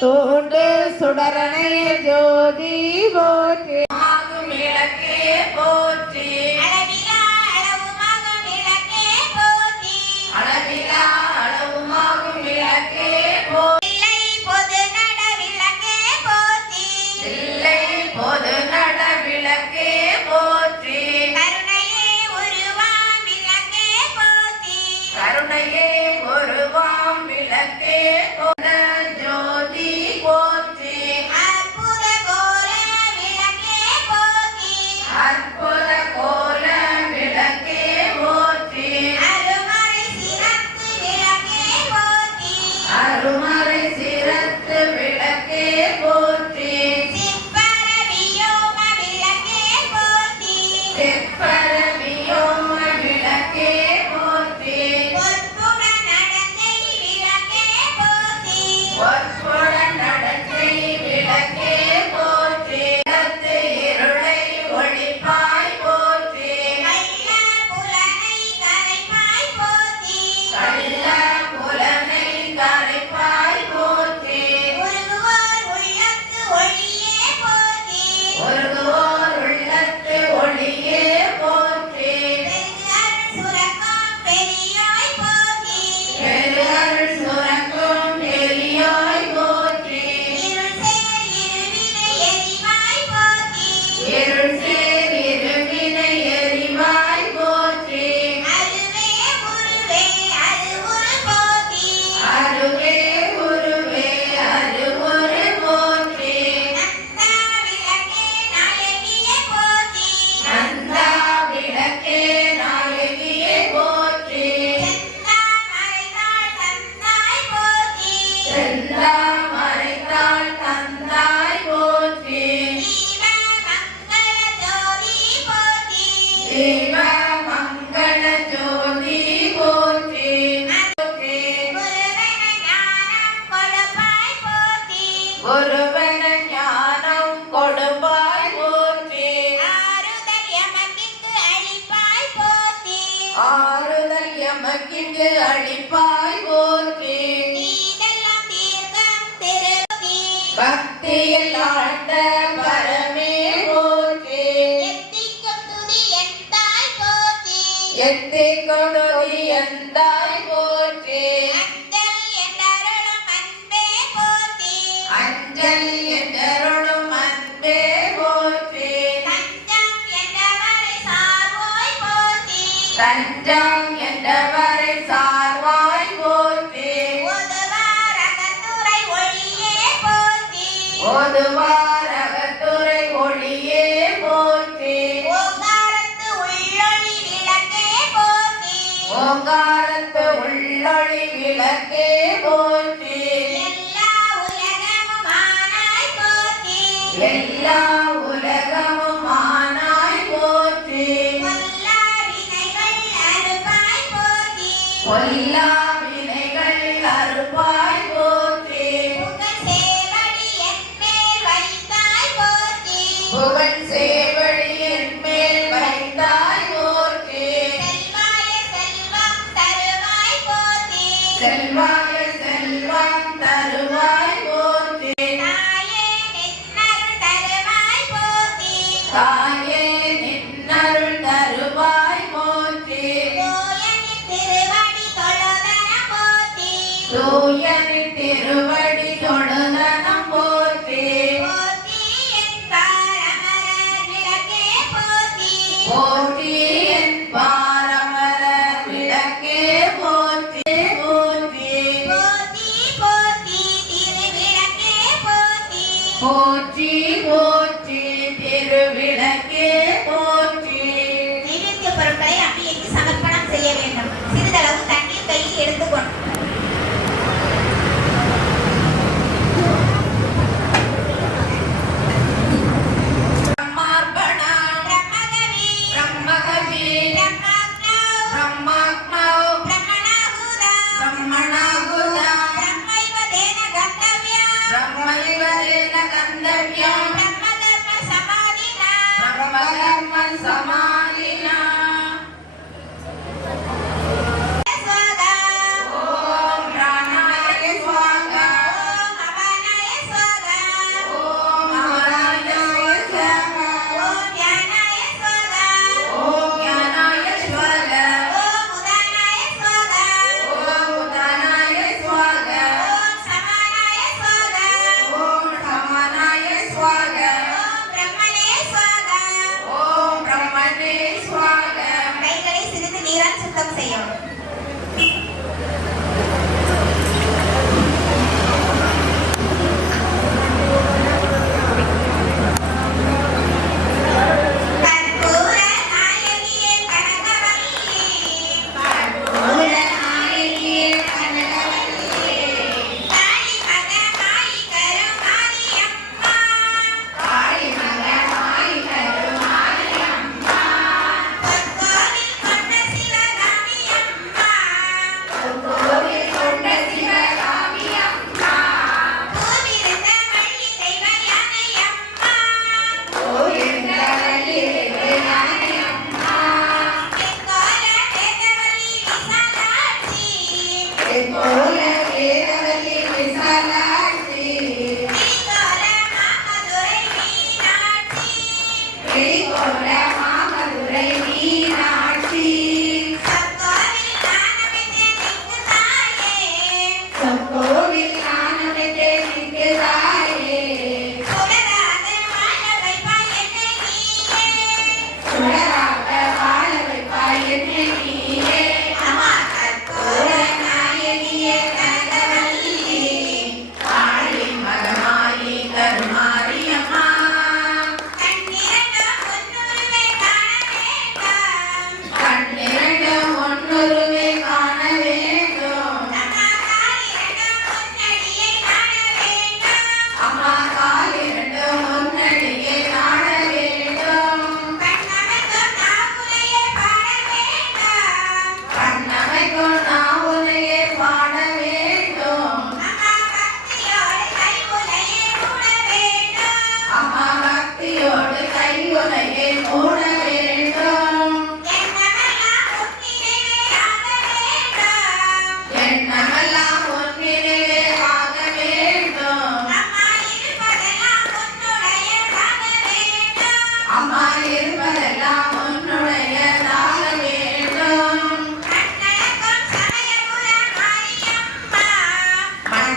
தோண்டு சுடரணைய ஜோதி போற்றி விளக்கே போற்றி அளிப்பாய் போற்றி பக்தியில் ஆழ்ந்த பரமே போற்றி எத்திக் கொடுதி எந்தாய் போற்றி அஞ்சல் என்றருளும் அன்பே போற்றி தஞ்சம் என்றவரை சார்வாய் போற்றி ஓதுவார் அகத்துரை ஒளியே போற்றி ஓங்காரத்து உள்ளொளி விளக்கே போற்றி எல்லா உலகமும் ஆனாய் போற்றி பொல்லா வினைகள் அறுப்பாய் போற்றி புகழ் சேவடி என் மேல் வைத்தாய் போற்றி செல்வாய செல்வம் தருவாய் போற்றி தாயே நின்னருள் தருவாய் போற்றி தூயனின் திருவடி தொழுதனம் போற்றி போற்றி என் பாரமர விளக்கே போற்றி போற்றி போற்றி திருவிளக்கே போற்றி. நைவேத்திய பொருட்களை அம்பிகைக்கு சமர்ப்பணம் செய்ய வேண்டும். சிறிதளவு தண்ணீர் கையில் எடுத்துக்கொண்டு சமாதினா ஓம் பிராணாய ஸ்வாகா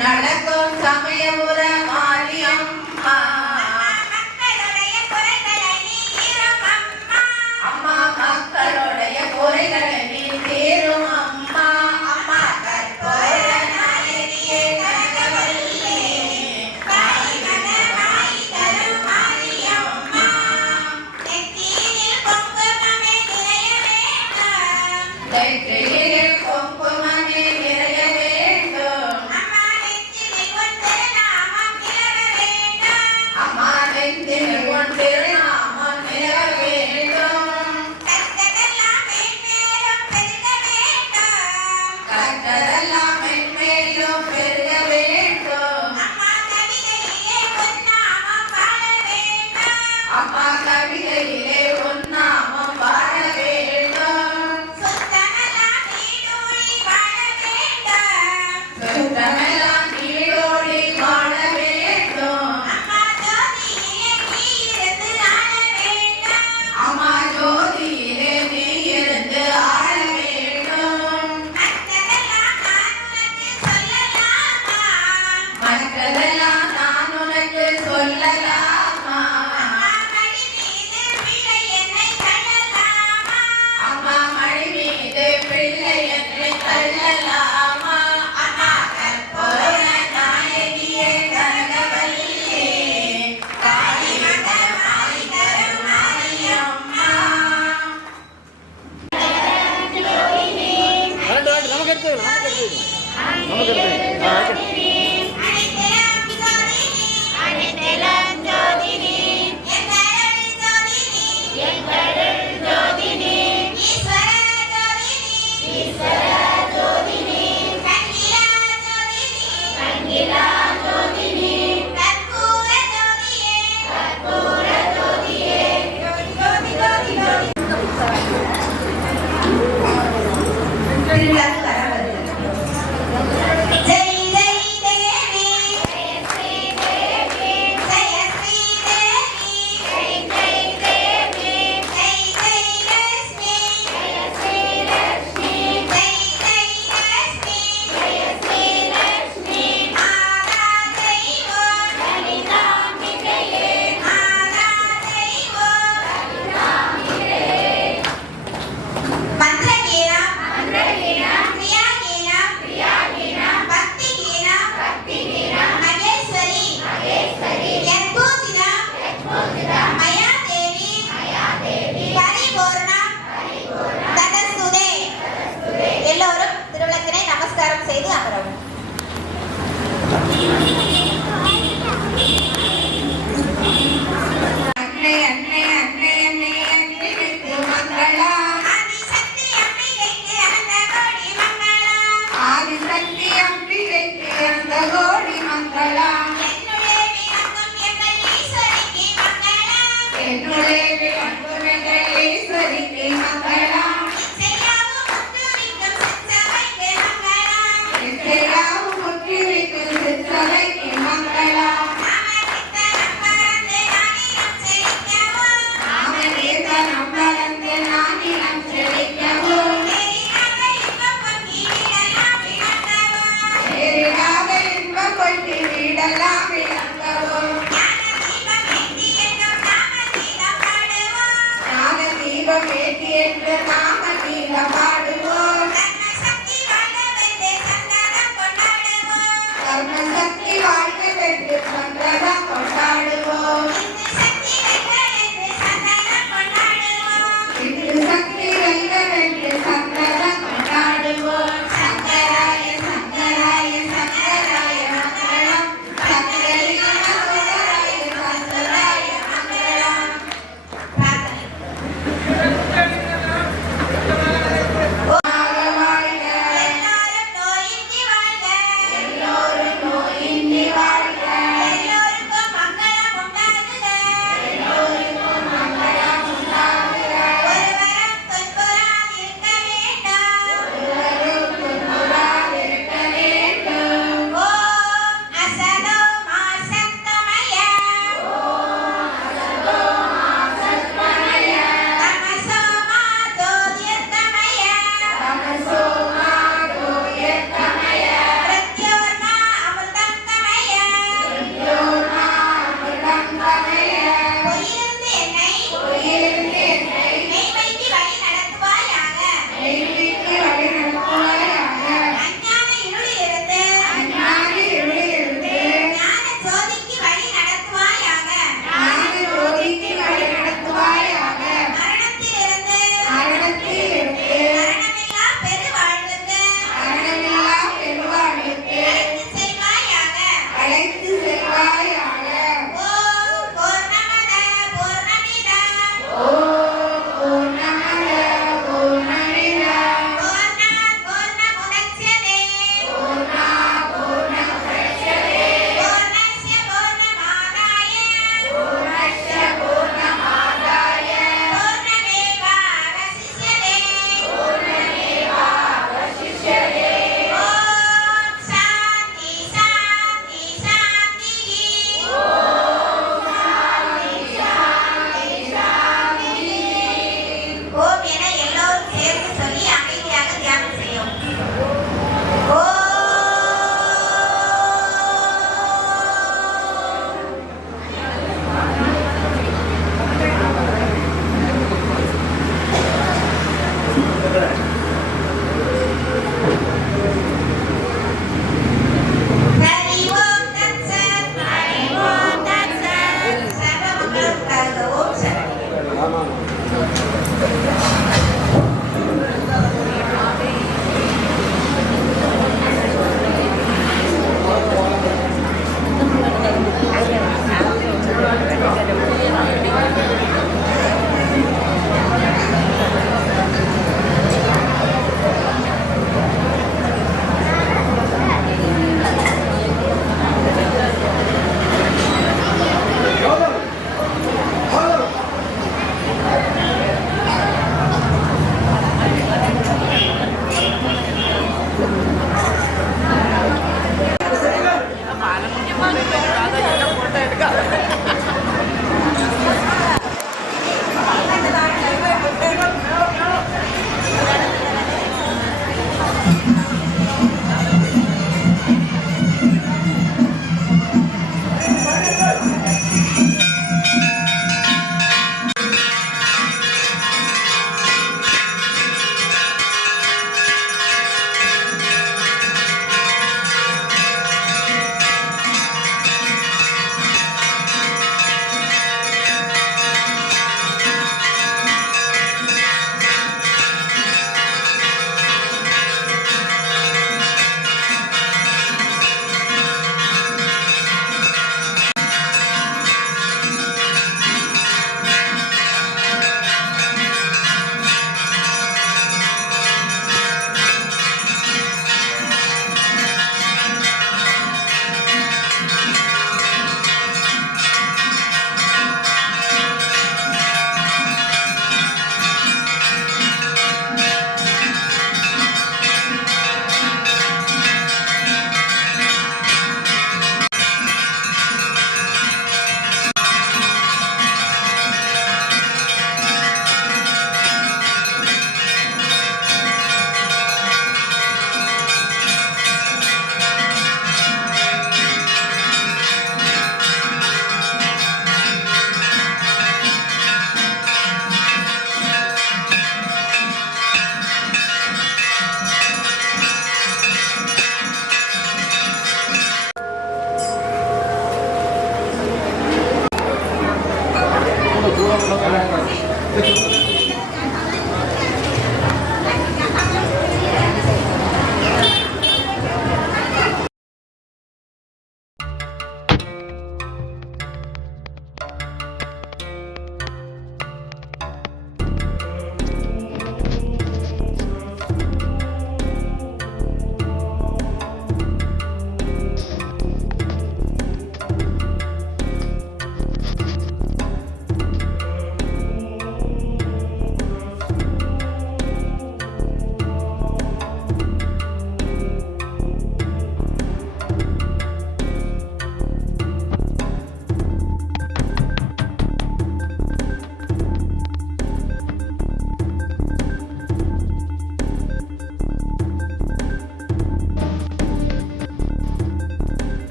மண்ணளக்கும் சமயபுர மாரியம்மா மக்களுடைய குறைகளை நீரும் அம்மா. அம்மா மக்களுடைய குறைகளை நீ தீரும் அம்மா அம்மா கற்போர நாயகியே கனகவல்லியே காளிமகமாய் தரும் மாரியம்மா. நெற்றியில் குங்குமமே நிறைய வேண்டும். நெற்றியிலே குங்குமமே நிறைய வேண்டும் அம்மா நெற்றியில் ஒன்று நாமம் கிளற வேண்டும். அம்மா நெஞ்சில் ஒன்று நாமம் நிலவ வேண்டும் கற்றதெல்லாம் மென்மேலும் பெருக வேண்டும். கற்றதெல்லாம் மென்மேலும் பெருக வேண்டும் அம்மா கவிதையிலே உன் நாமம் வாழ வேண்டும். அம்மா கவிதையிலே உன் நாமம் வாழ வேண்டும் சுத்தமெல்லாம் நீடூழி வாழ வேண்டும். சுத்தமெல்லாம் நீடோடி வாழ வேண்டும் அம்மா ஜோதியிலே நீ இருந்து ஆள வேண்டும். அம்மா ஜோதியிலே நீ இருந்து ஆள வேண்டும் மற்றதெல்லாம் நான் உனக்கு சொல்லலாமா. மற்றதெல்லாம் நான் உனக்கு சொல்லலாமா அம்மா மடி மீது பிள்ளை என்னை தள்ளலாமா. அம்மா மடி மீது பிள்ளை என்னை தள்ளலாமா அம்மா கற்போர நாயகியே கனகவல்லியே காளிமகமாய் தரும் மாரியம்மா நமக்கு எடுத்து அனைத்தெல்லாம் ஜோதினி, எங்களருள் ஜோதினி, ஈஸ்வர ஜோதினி, கங்கிலா ஜோதினி, கற்பூர ஜோதியே, ஜோதி ஜோதி ஜோதி. திருவிழாக்கு வர வருது ஜெய் ஜெய் தேவி, ஜெய ஸ்ரீ தேவி, ஜெய ஸ்ரீ தேவி, ஜெய் ஜெய் தேவி, ஜெய் ஜெய் லட்சுமி, ஜெய ஸ்ரீ லட்சுமி, ஜெய் ஜெய் லட்சுமி, ஜெய ஸ்ரீ லட்சுமி. மாதா தெய்வம் லலிதாம்பிகையே, மாதா தெய்வம் லலிதாம்பிகையே. மந்திரகீனம் கிரியாகீனம் பக்திகீனம் மகேஸ்வரி யத்பூதினம் மயாதேவி பரிபூர்ணம் ததஸ்துதே. எல்லோரும் திருவிளக்கினை நமஸ்காரம் செய்து அமரவும். அன்னை அன்னை அன்னை அன்னை அன்னைக்கு மங்களம் ஆதிசக்தி அம்பிகைக்கு அன்னகோடி மங்களம். ஆதிசக்தி அம்பிகைக்கு அந்த கோடி மங்களம் என்னுள்ளே விளங்கும் எங்கள் ஈஸ்வரிக்கு மங்களம். என்னுடைய விளங்கும் எங்கள் ஈஸ்வரிக்கு மங்களம் செய்யாவும் முற்றுவிக்கும் சிற்றவைக்கு மங்களம். இசையாவும் முற்றிவிக்கும் சிற்றலைக்கு மங்களம் நாமதேவ நம்பரந்து நானிலம் செழிக்கவும் நேரிடாக இன்பம் கொண்டு வீடெல்லாம் விளங்கவும் ஞான தீபம் ஏற்றி என்று நாம கீதம் பாடுவோம் கர்ம சக்தி வாழ்க பெற்று சந்திரதம் கொண்டாடுவோம் இன்று சக்தி வெல்க வென்று சந்திரதம் கொண்டாடுவோம் சங்கராய சங்கராய சங்கராய மங்களம் சங்கரி நமோராய சங்கராய மங்களம் வாழ்க வாழ்க எல்லோரும் நோயின்றி வாழ்க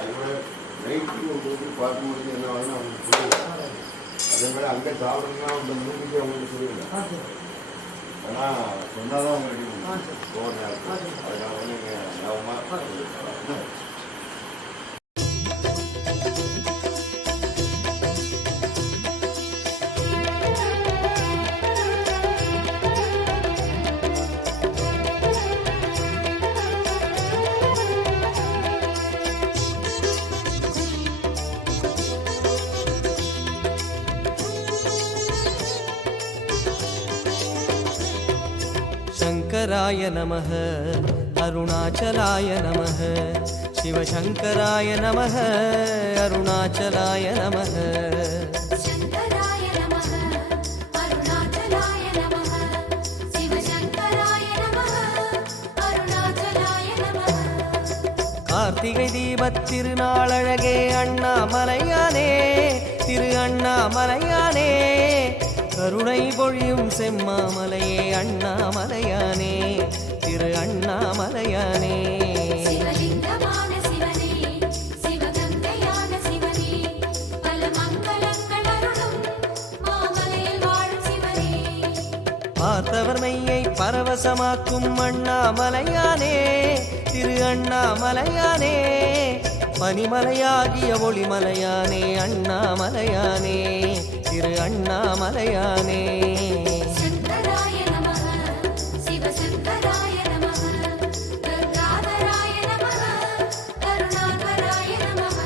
அதோட நைட்டுக்கு உங்களுக்கு பார்க்க முடிஞ்சு என்ன வேணும் அவங்களுக்கு சொல்லுங்க. அதே மாதிரி அங்கே சாப்பிடணும்னா அந்த மூணுக்கு அவங்களுக்கு சொல்லுங்க. ஆனால் சொன்னால் தான் அவங்க ரெடி பண்ணுவாங்க போகிற நேரத்தில். அதனால வந்து நீங்கள் ஞாபகமாக शंकराय नमः अरुणाचलाय नमः शिवशंकराय नमः अरुणाचलाय नमः शंकराय नमः अरुणाचलाय नमः शिवशंकराय नमः अरुणाचलाय नमः कार्तिகை தீபத் திருநாளழகே அண்ணாமலையானே திரு அண்ணாமலையானே கருணை பொழியும் செம்மாமலையே அண்ணாமலையானே திரு அண்ணாமலையானே சிவலிங்கமான சிவனே சிவகங்கையான சிவனே பல மங்களங்கள் அருளும் மாமலையில் வாழும் சிவனே பார்த்தவர் மெய்யை பரவசமாக்கும் அண்ணாமலையானே திரு அண்ணாமலையானே பனிமலையாகிய ஒளிமலையானே அண்ணாமலையானே திரு அண்ணாமலையானே शंकराय नमः शिवशंकराय नमः गंगाधराय नमः करुणाकराय नमः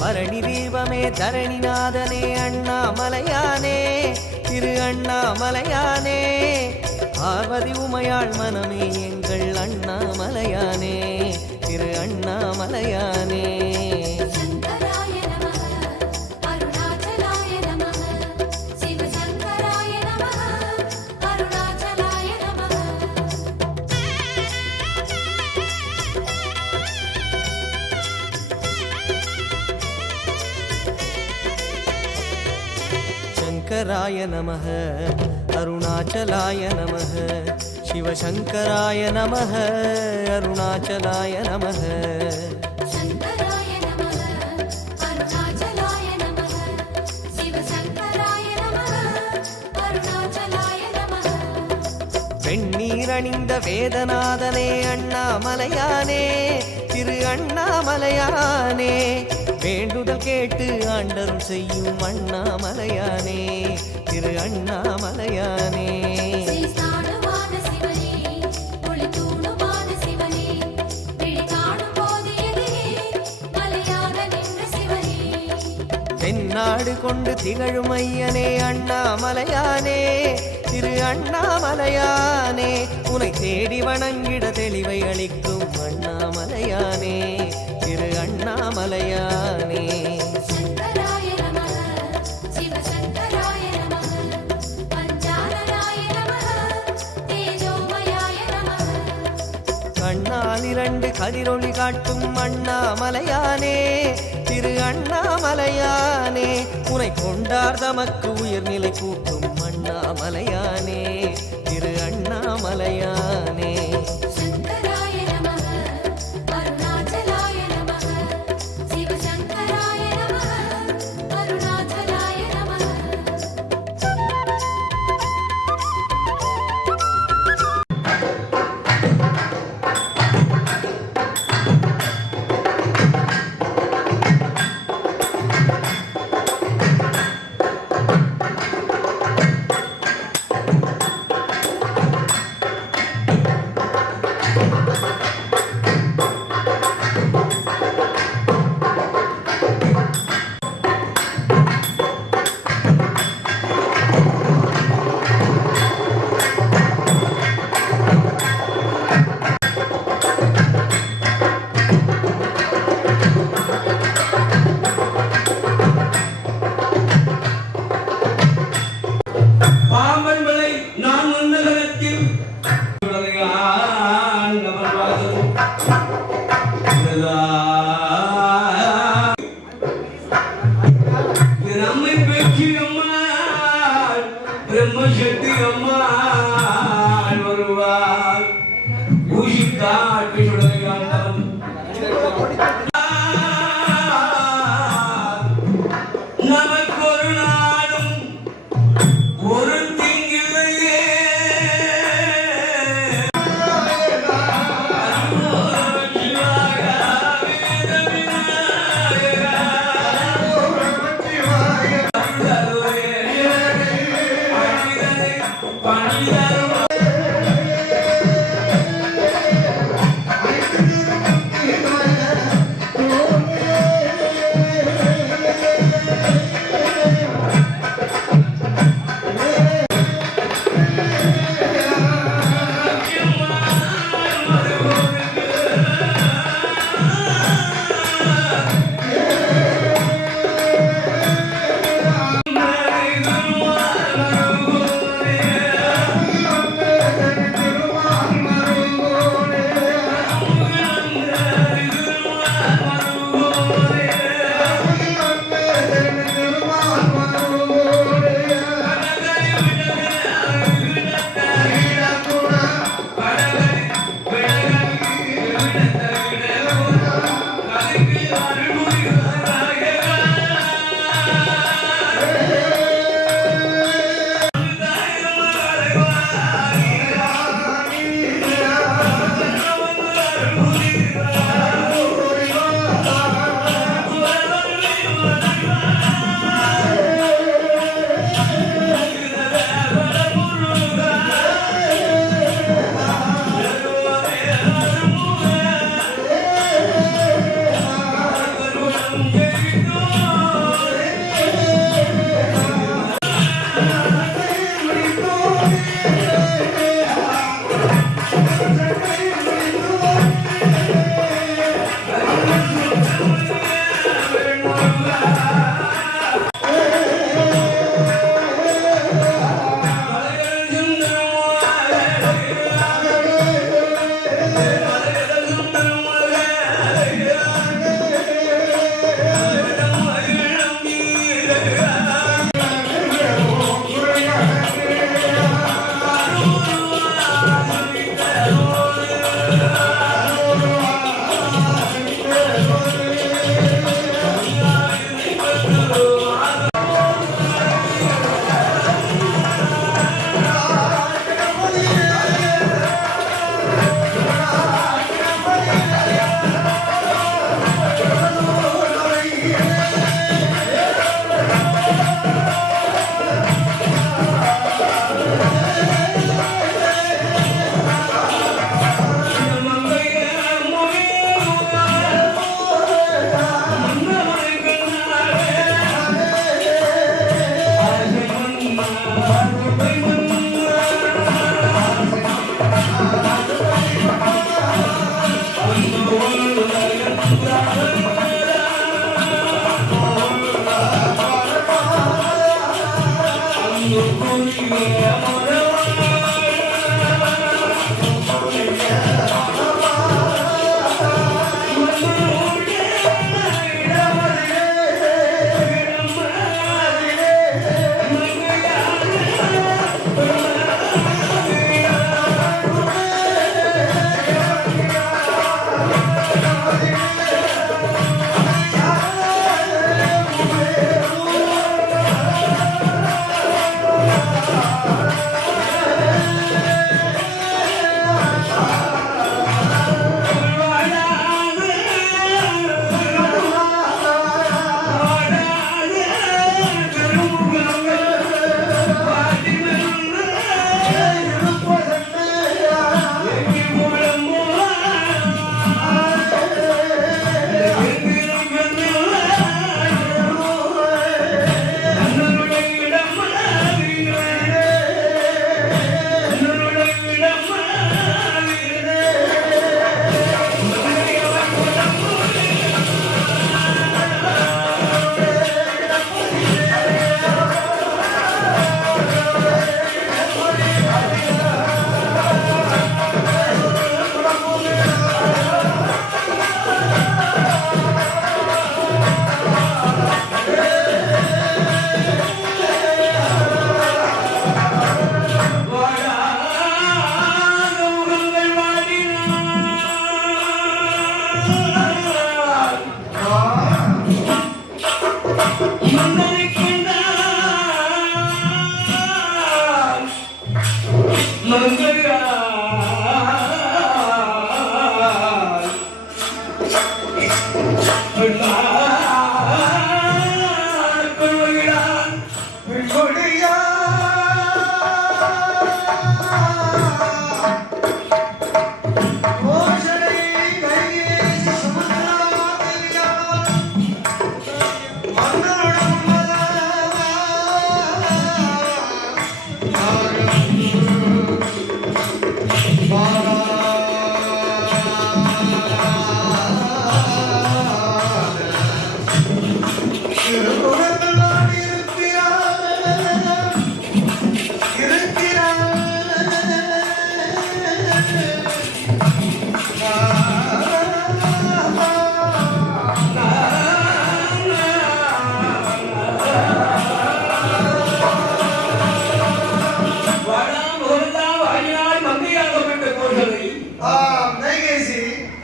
பரணி தீபமே தரணிநாதனே அண்ணாமலையானே திரு அண்ணாமலையானே பார்வதி உமையாள் மனமே எங்கள் அண்ணாமலையானே திரு அண்ணாமலையானே शंकराय नमः अरुणाचलाय नमः शिवशंकराय नमः अरुणाचलाय नमः शंकराय नमः अरुणाचलाय नमः शिवशंकराय नमः अरुणाचलाय नमः शंकराय नमः अरुणाचलाय नमः शिवशंकराय नमः अरुणाचलाय नमः வெண்ணீரணிந்த வேதநாதனே அண்ணாமலையானே திரு அண்ணாமலையானே வேண்டுதல் கேட்டு ஆண்டரும் செய்யும் அண்ணாமலையானே திரு அண்ணாமலையானே ஸ்ரீஸ்தானுவான சிவனே ஒளித்தூணுவான சிவனே விழி காணும் போது எதிரே மலையாக நின்ற சிவனே தென்னாடு கொண்டு திகழும் ஐயனே அண்ணாமலையானே திரு அண்ணாமலையானே உனை தேடி வணங்கிட தெளிவை அளிக்கும் அண்ணாமலையானே திரு அண்ணாமலையானே शंकराय नमः शिवशंकराय नमः पंचाननाय नमः तेजोमयाय नमः கண்ணால் இரண்டு கதிரொளி காட்டும் அண்ணாமலையானே திரு அண்ணாமலையானே உனை கொண்டார் தமக்கு உயர்நிலை கூட்டும் அண்ணாமலையானே திரு அண்ணாமலையானே शंकराय नमः अरुणाचलाय नमः शिवशंकराय नमः अरुणाचलाय नमः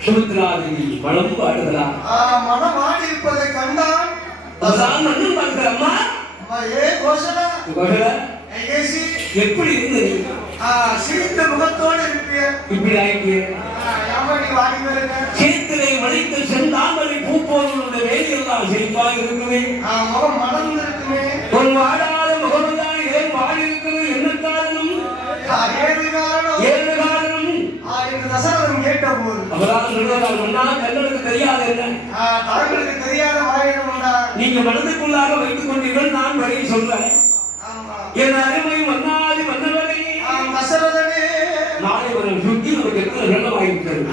சுமித்ராதேவி மனம் பாடுகிறார். மனம் ஆடி இருப்பதை கண்டான். மண்ணும் பார்க்கிற அம்மா ஏ கோஷலா எப்படி இருந்து சிரித்த முகத்தோடு இருப்பிய இப்படி ஆயிப்பிய சேத்திரை மலைத்து செந்தாமரை பூ போன்ற வேலையெல்லாம் செழிப்பாக இருக்குமே. முகம் மலர்ந்து இருக்குமே. ஒரு வாடாத முகம்தான் ஏன் பாடி இருக்கிறது? என்ன காரணம்? ஏழு காரணம் என்று தசரதன் கேட்ட போது அவரால் கண்களுக்கு தெரியாது என்ன தங்களுக்கு தெரியாத வாயினம் உண்டா? நீங்க மனதுக்குள்ளாக வைத்துக் கொண்டீர்கள். நான் வரையை சொல்றேன். என் அருமை மன்னாதி மன்னவரை தசரதனே நாளை ஒரு சுத்தி நமக்கு எத்தனை வெள்ளமாயிருக்கிறது.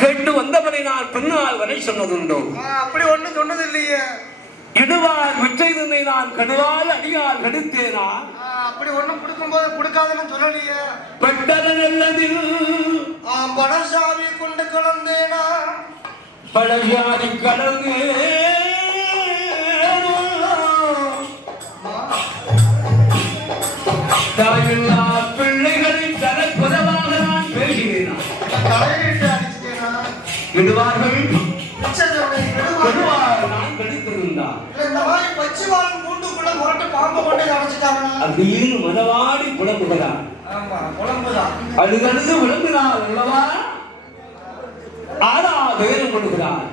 கேட்டு வந்தவனை நான் பின்னால் வரை சொன்னதுண்டோ? அப்படி ஒண்ணும் சொன்னது இல்லையே. இடுவார் விற்றைதனை நான் கடுவால் அடியால் கடுத்தேனா? அப்படி ஒண்ணும் கொடுக்கும்போது கொடுக்காதுன்னு சொல்லலையே. பெட்டது நல்லதில் பணசாமி கொண்டு கலந்தேனா? பழசாதி கலந்து தாயில்லா பிள்ளைகளின் தலைப்புறமாக நான் பேசினேனா? தலையிட்டு அடிச்சிட்டேனா? விடுவார்கள் விடுவார் நான் கடித்திருந்தான். இந்த மாதிரி பச்சிவாளன் கூண்டுக்குள்ள முரட்டு பாம்பு கொண்டு அடைச்சிட்டாங்க. அப்படின்னு மனவாடி புலம்புகிறான். ஆமா, புலம்புதான். அழுதழுது விளம்பினார் அல்லவா? ஆனா வேறு கொடுக்கிறார்.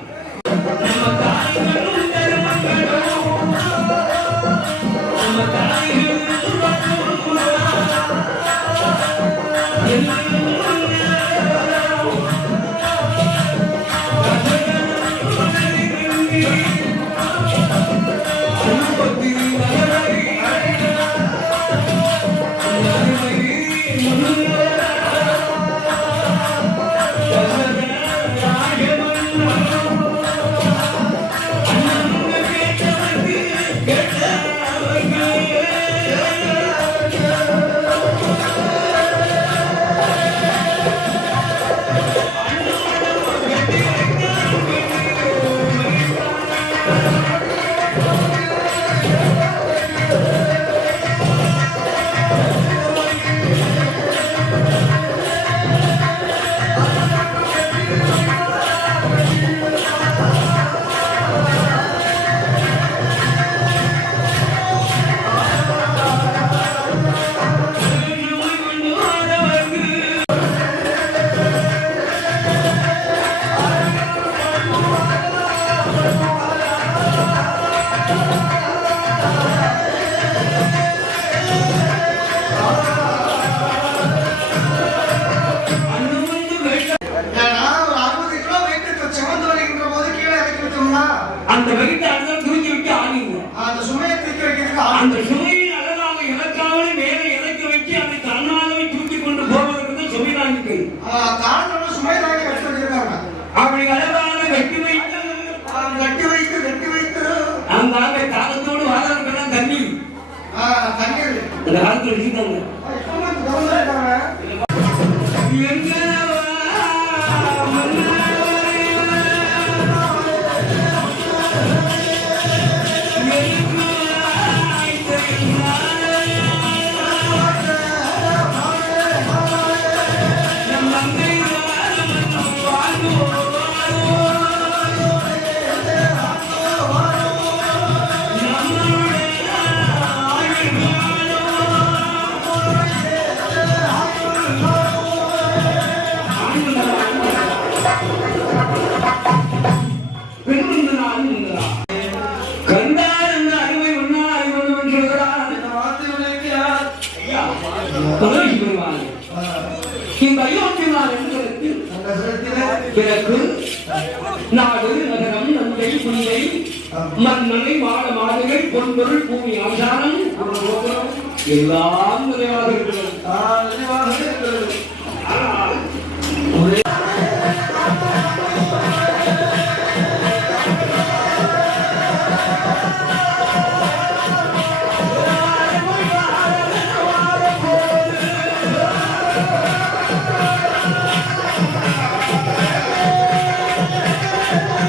அந்த வெயிட்ட அழுதான் தூக்கி விட்டு ஆடிங்க. அந்த சுமையை தூக்கி வைக்கிறதுக்கு அந்த சுமையின் அழகாக இறக்காமல் மேலே இறக்கி வச்சு அதை தன்னாலவே தூக்கி கொண்டு போவதற்கு சுமைதான் இருக்கு. காரணம் சுமை தாங்கி கட்டி வச்சிருக்காங்க. அப்படி அழகாக கட்டி வைத்து அங்காங்க தாகத்தோடு வாழ்றதுக்கெல்லாம் தண்ணி தண்ணீர் அந்த காலத்துல வச்சுட்டாங்க. பிறகு நாடு நகரம் நந்தை புனிதை மன்னனை மாட மாடுகள் பொன்பொருள் பூமி ஆசாரம் எல்லாம் நிறைவாக இருக்கிறது. Yeah.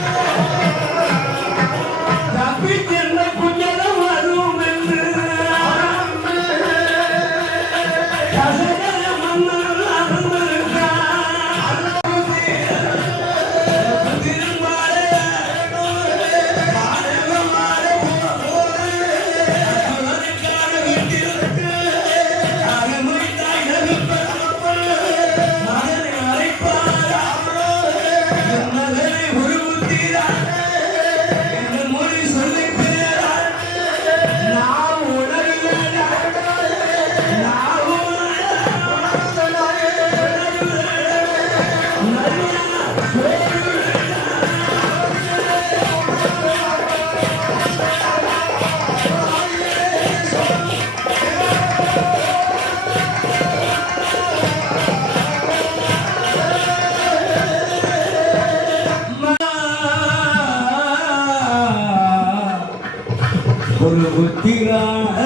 ஒரு புத்திரான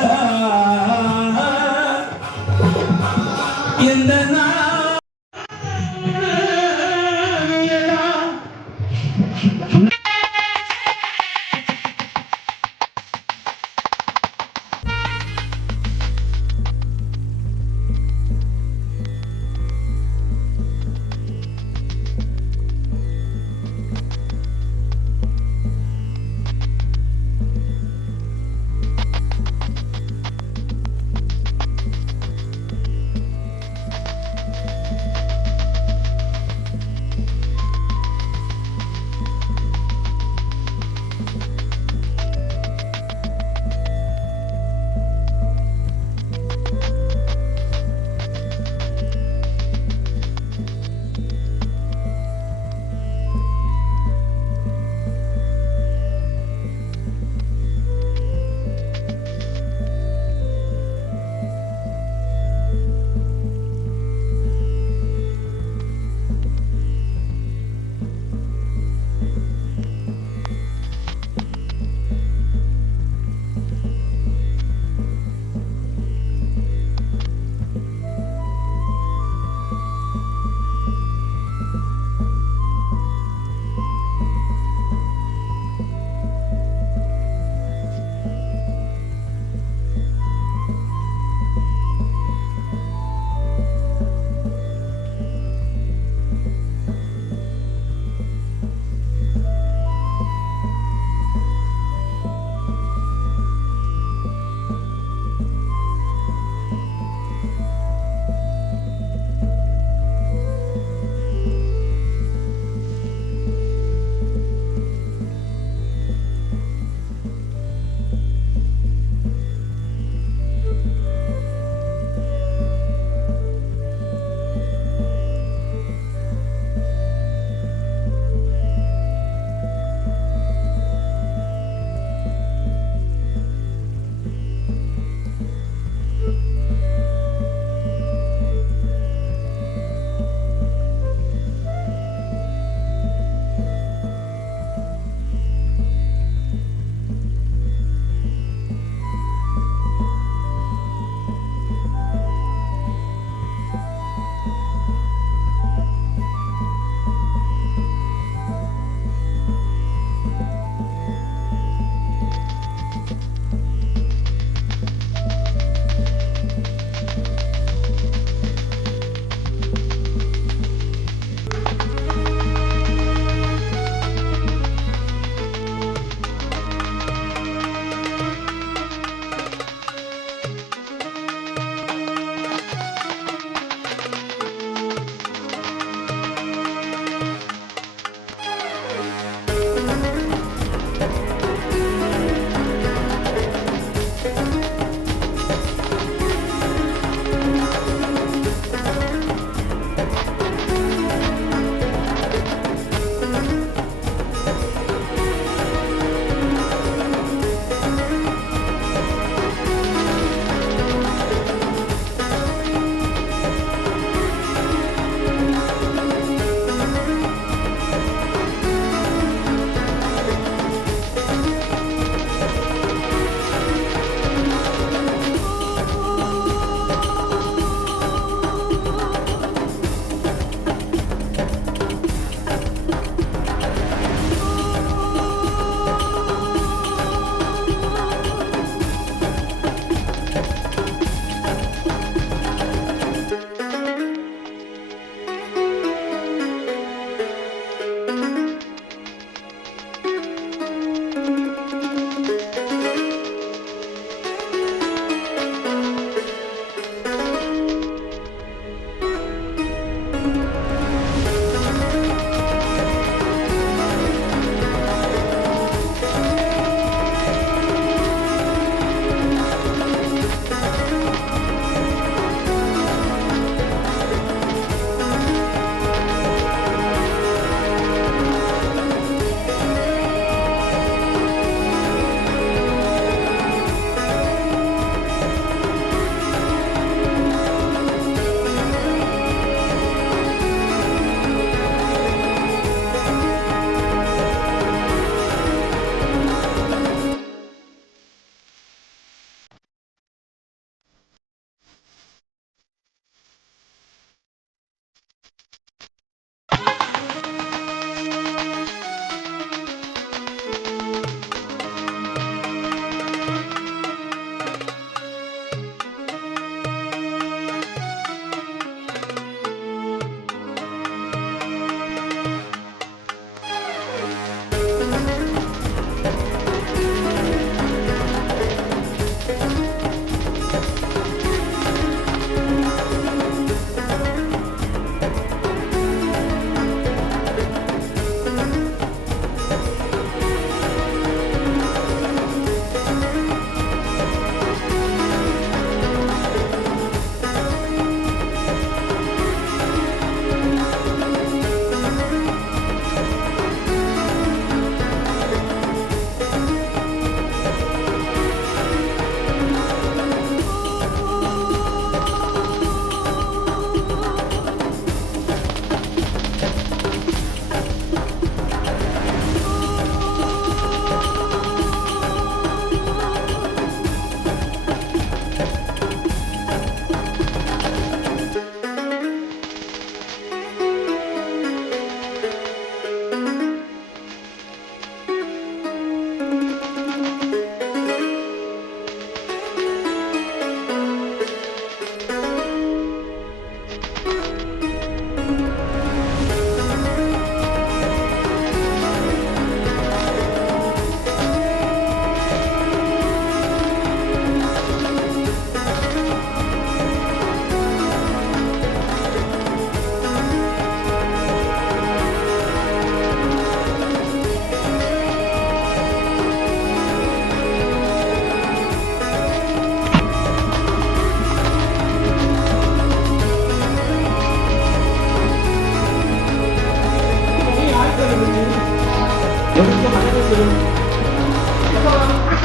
எந்த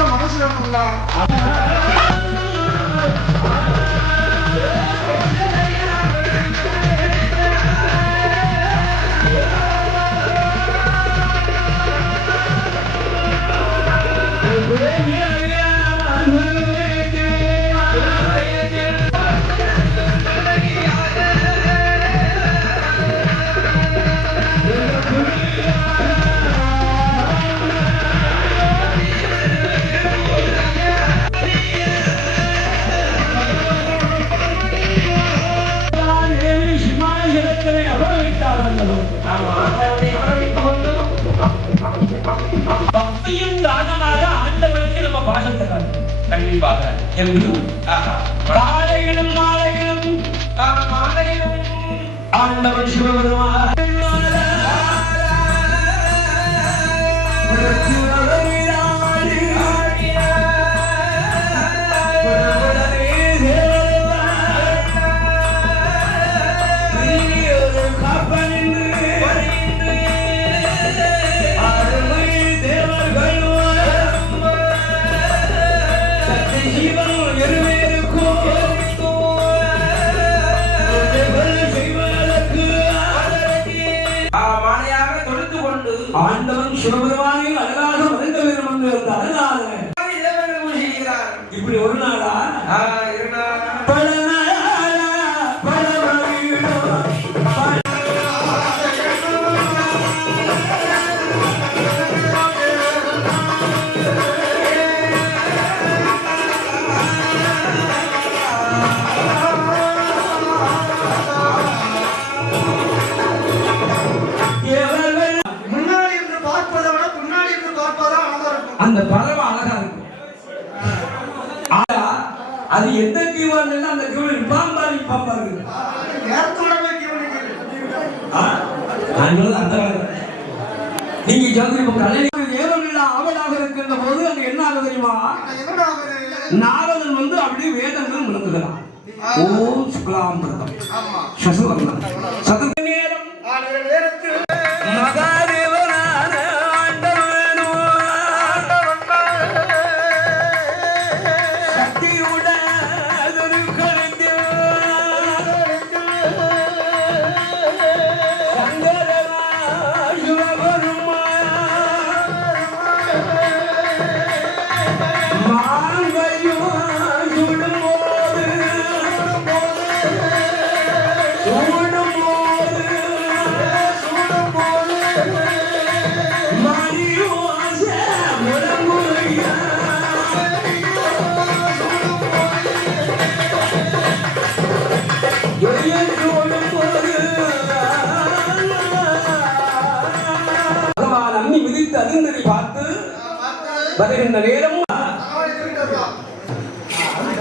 மனசுல இருக்குங்களா? கண்டிப்பாக காலையிலும் மாலையிலும் ஆண்டவன் சிவபெருமான் ஆண்டவன் சிவபெருமானில் அழகாக மறைந்த வீரம் வந்து அதனால இப்படி ஒரு நாளா பல நாளா பல அந்த பறவை அழகா இருக்கும். அது எந்த தீவன் அந்த தீவன் பாம்பாரி பாம்பாரு நீங்க தேவர்கள் ஆவலாக இருக்கின்ற போது அங்க என்ன ஆகுது தெரியுமா? நாரதன் வந்து அப்படியே வேதங்கள் விளங்குகிறான். ஓம் சுக்லாம்பிரதம் சசுவர்ணம் சதுர்த்த நேரம் மகாதேவனான ஆண்டவனோ சக்தியுடன் கலைந்து சங்கரமா சிவபெருமான் மாங்கையும் சுடும்போது அம்மி மிதித்து அதிர்ந்ததை பார்த்து வருகின்ற நேரம்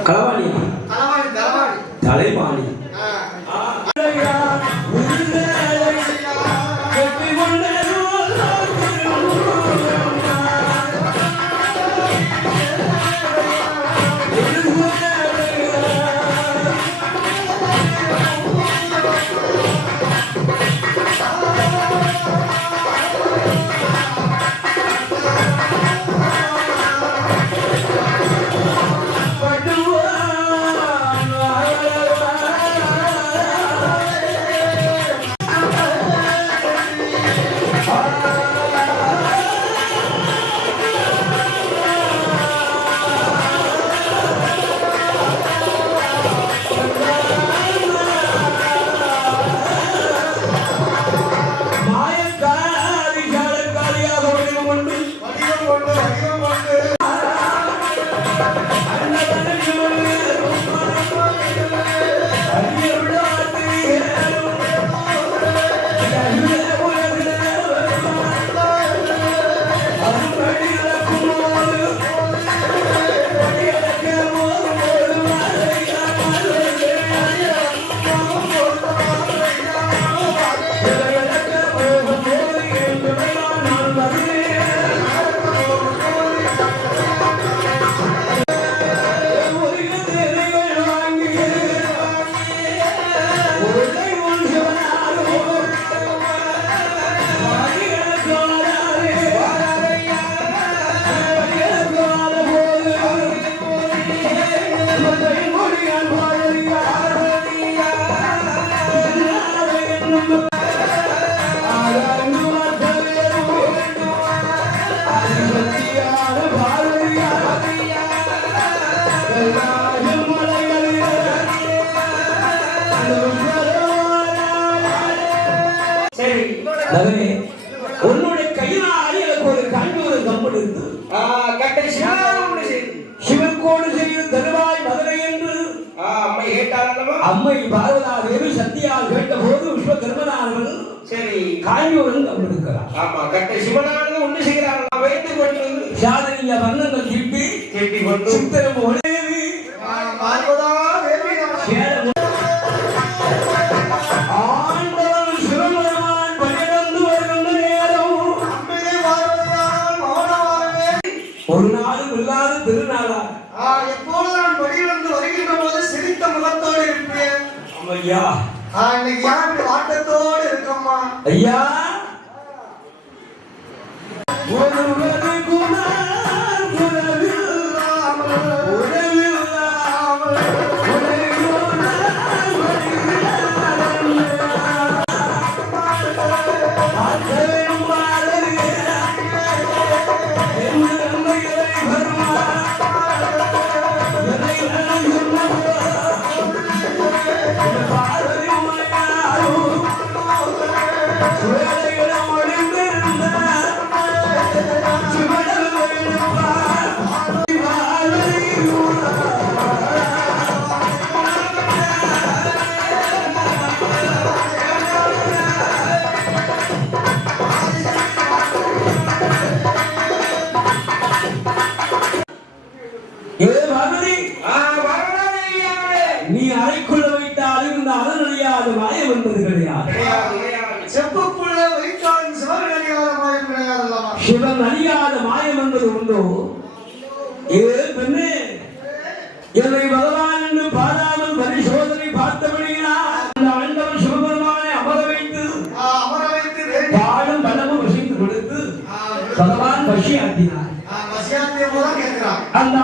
களவாணி தலைவாணி கொடுத்து கட்டை சிவனாக உண்டு செய்து சிவக்கோடு செய்து தருவாய் மதுரை என்று அம்மை கேட்டாரல்லவா அம்மை பார்வதா தேவி சத்தியால் கேட்ட போது விஸ்வ தர்மனானவன் சரி காஞ்சியுடன் கவனிக்கிறார். ஆமா கட்டை சிவனானது உண்டு செய்கிறார்கள் வைத்துக் கொண்டு சாதனைய வர்ணங்கள் தீட்டி கேட்டி கொண்டு சித்திரம் ஒளேவி பார்வதா தேவி ஆண்டவன் சிவபெருமான் பன்னிரண்டு வருகின்ற நேரம் அம்மையை பார்வதால் மௌனமாகவே ஒரு நாளும் இல்லாத திருநாளா எப்போது நான் வெளியிலிருந்து வருகின்ற போது சிரித்த முகத்தோடு இருப்பேன் ஐயா இன்னைக்கு யார் ஆட்டத்தோடு இருக்கம்மா ஐயா ஒருவரு குமார் உறவில்லாமல் நீ அறைக்குள்ள வைத்தாலும் இந்த அறநடியாத மாயம் என்பது கிடையாது. செப்புக்குள்ள வைத்தாலும் சிவன் அறியாத மாயம் கிடையாதல்லவா சிவன் அறியாத மாயம் என்பது உண்டோ? ஏ பெண்ணே, என்னை பகவான் என்று பாராமல் பரிசோதனை பார்த்தபடியினால் அந்த ஆண்டவன் சிவபெருமானை அமர வைத்து பாடும் பலமும் வசித்து கொடுத்து பகவான் பசி ஆட்டினார். வசியாத்தியமோ தான் கேட்கிறான் அந்த